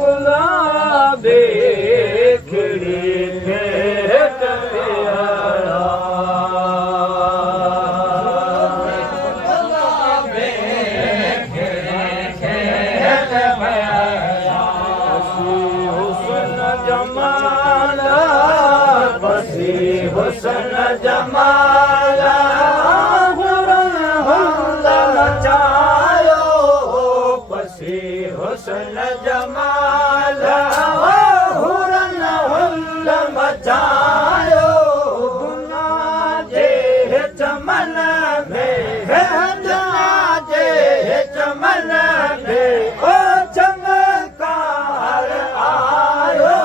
गुलाबी खिड़ी भेट प्यारा जमाला बसी हुसन जमाला हुरन हुल्लम चायो बसी हुसन जमाला हुरन हुल्लम चायो गुना जे चमन में गुना जे चमन में ओ चमकार आयो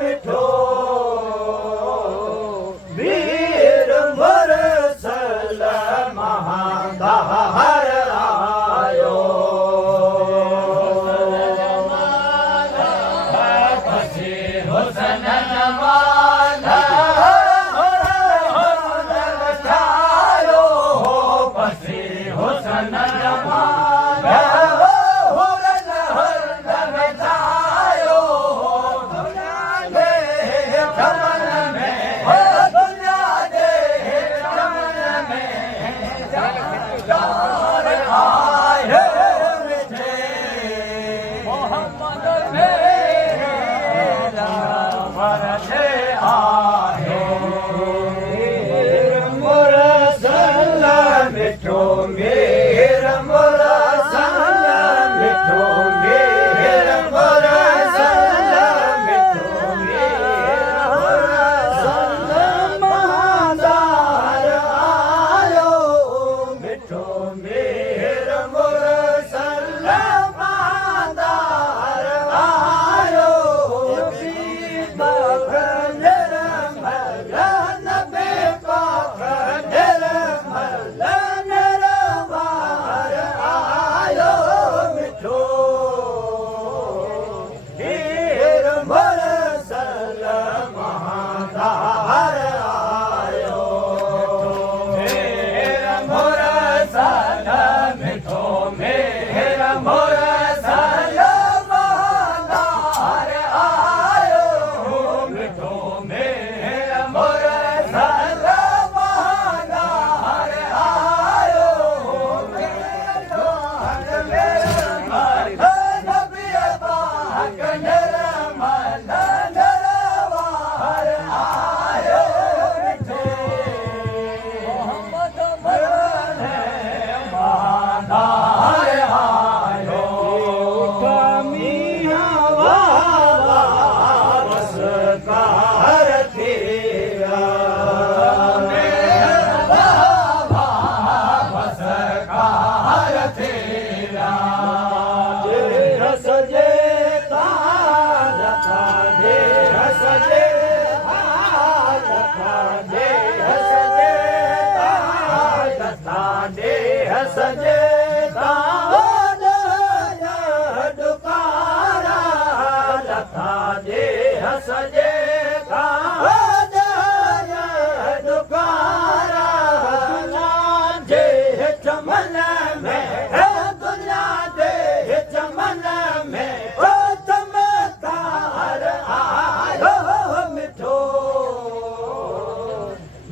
मिठो वीर मुरसल महादार आयो बसी हुसन जमाला छायो बसी हुसन जमाला हुरन हुल्लम छायो चमन में दुनिया दे चमन में चार आए मिठे मोहम्मद मेरा वरसे आए मुरसल मिठो मेरा मुरसल मिठो मेरा मुरसल मिठो मेरा मुरसल महादार आयो मिठो मेरा मुरसल महादार आयो पाक निर्मल नबी पाक निर्मल निर्वार आयो मिठो वीर मुरसल महादार आयो मेरा मुरसल मिठो मेरा मुरसल महादार आयो मिठो मेरा मुरसल महादार आयो मिठो निर्मल नबी पाक निर्मल निर्वार आयो मिठे मोहम्मद महादार आयो कमिया वापस कार तेरा वापस कार तेरा सजे ताजा दे सजे दे सजे ताजा दे सजे दुकारा लता दे सजे दुकारा जे चमन में दुनिया दे चमन में ओ चमकार आयो मिठो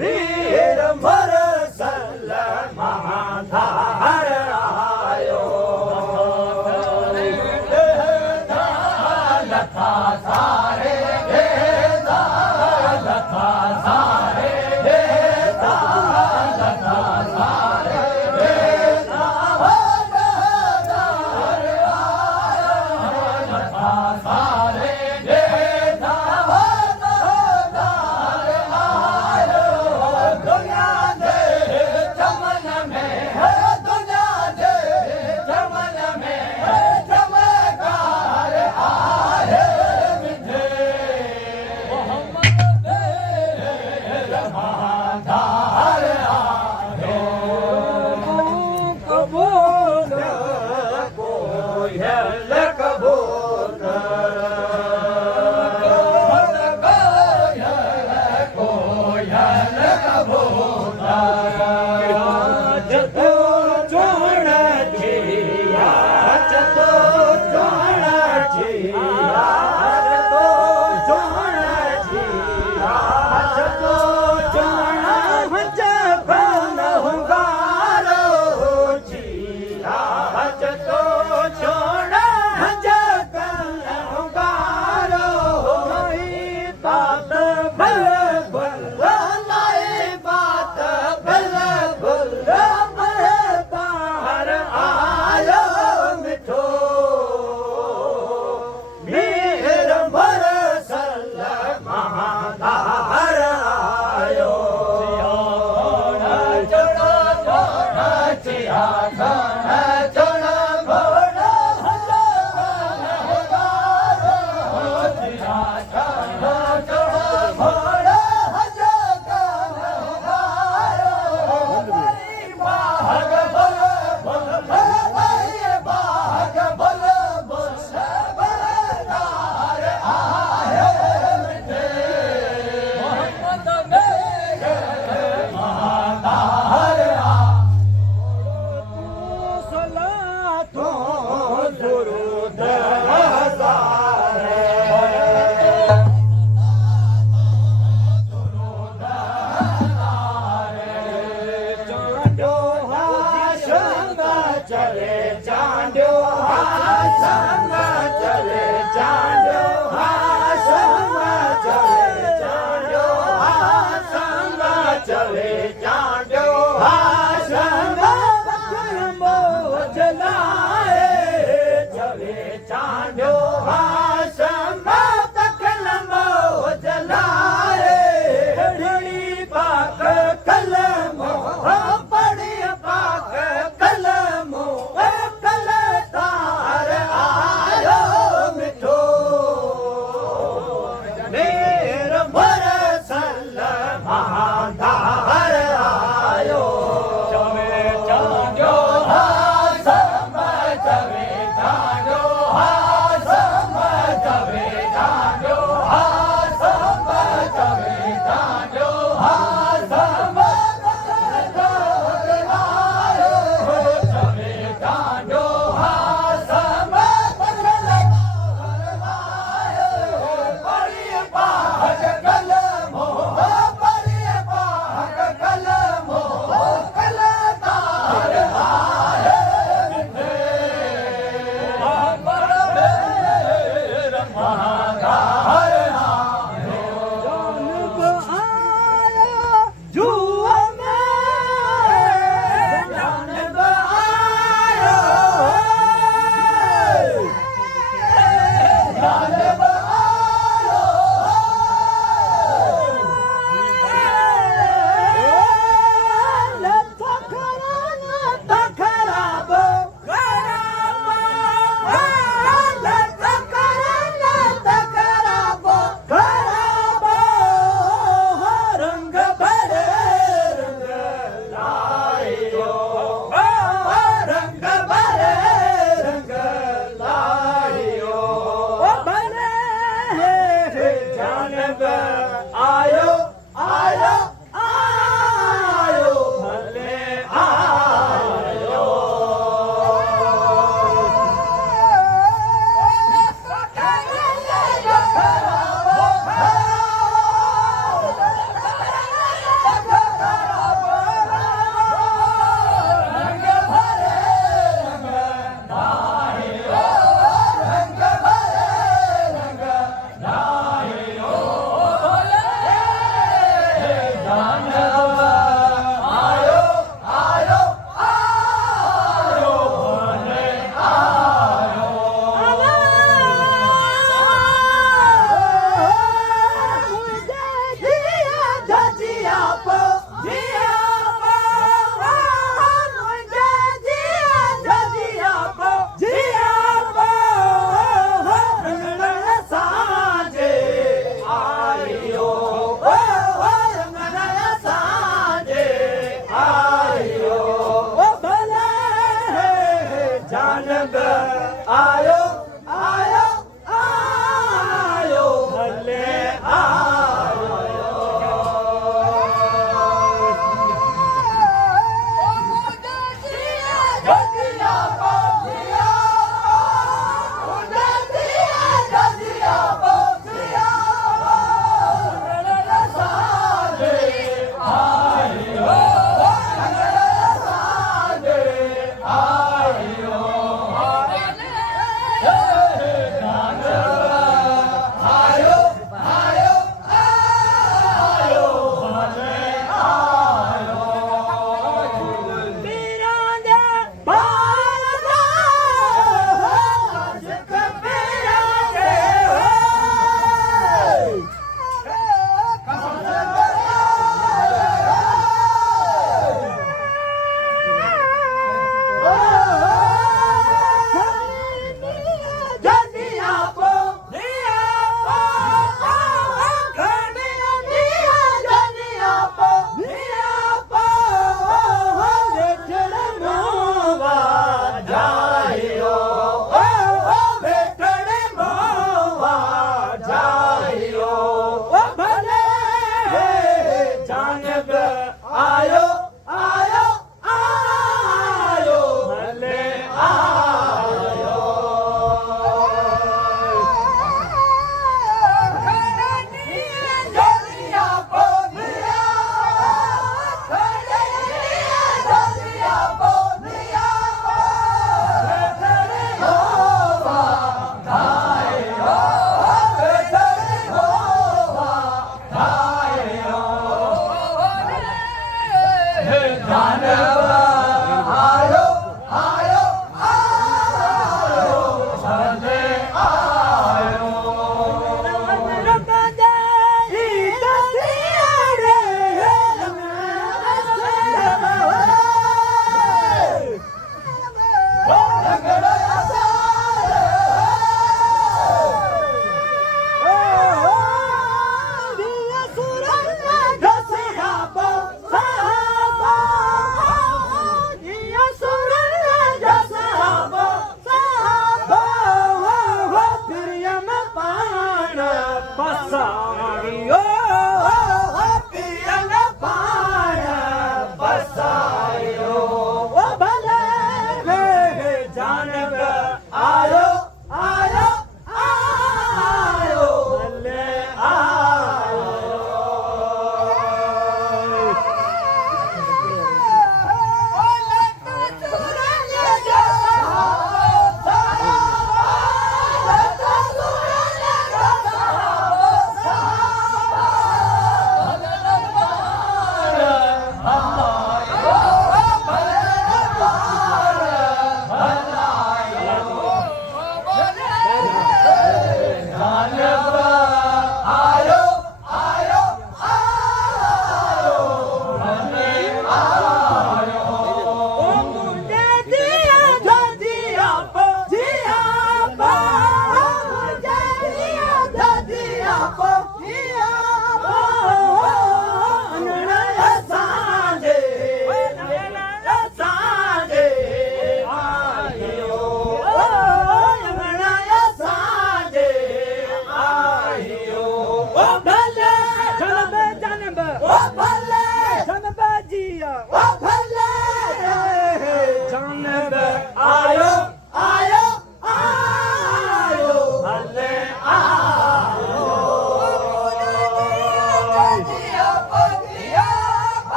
वीर मुरसल महादार आयो लता सारे लता सारे लता सारे जतो चोण थिया हज तो छोड़ा हज कलंगारो नहीं बात बल बल लाई बात बल बल बाहर आयो मिठो मेर बरसल महाधार आयो चिया चले चांड्यो संग चले चांड्यो संग चले चांड्यो संग चले चांड्यो संग मोजलाए चले चांड्यो संग तकल मोजलाए ढड़ी पाक कलम पड़ी पाक कलम कल तार आयो मिठो मेर बरसल महाधार आयो चवे चांड्यो सम चवे चांड्यो सम चवे चांड्यो सम चवे चांड्यो सम आयो आयो आयो भले आयो आयो आयो आयो भले आयो आयो संग आयो